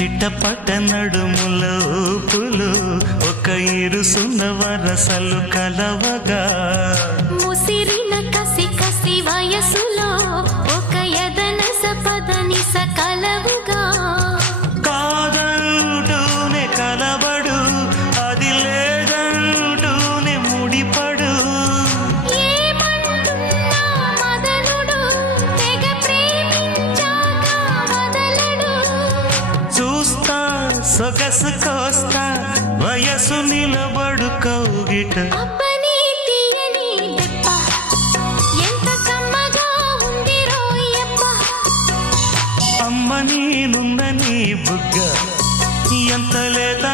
చిట్టపట్ట నడుముల ఊపులు ఒక ఇరుసున్న వరసలు కలవగా ముసిరిన కసి కసి వయసులో ఒక యదన సపదని సకలవుగా కాదంటూనే కలబడు అది లేదంటూనే ముడిపడు ఏమంటున్నా మదనుడు తెగ ప్రేమించాక వదలడు చూస్తా సొగసు కోస్తా వయసు నిలబడు కౌగిట అబ్బని తీయని దెబ్బ ఎంత కమ్మగా ఉంది రోయప్ప అమ్మ నేనున్న నీ బుగ్గ ఎంత లేత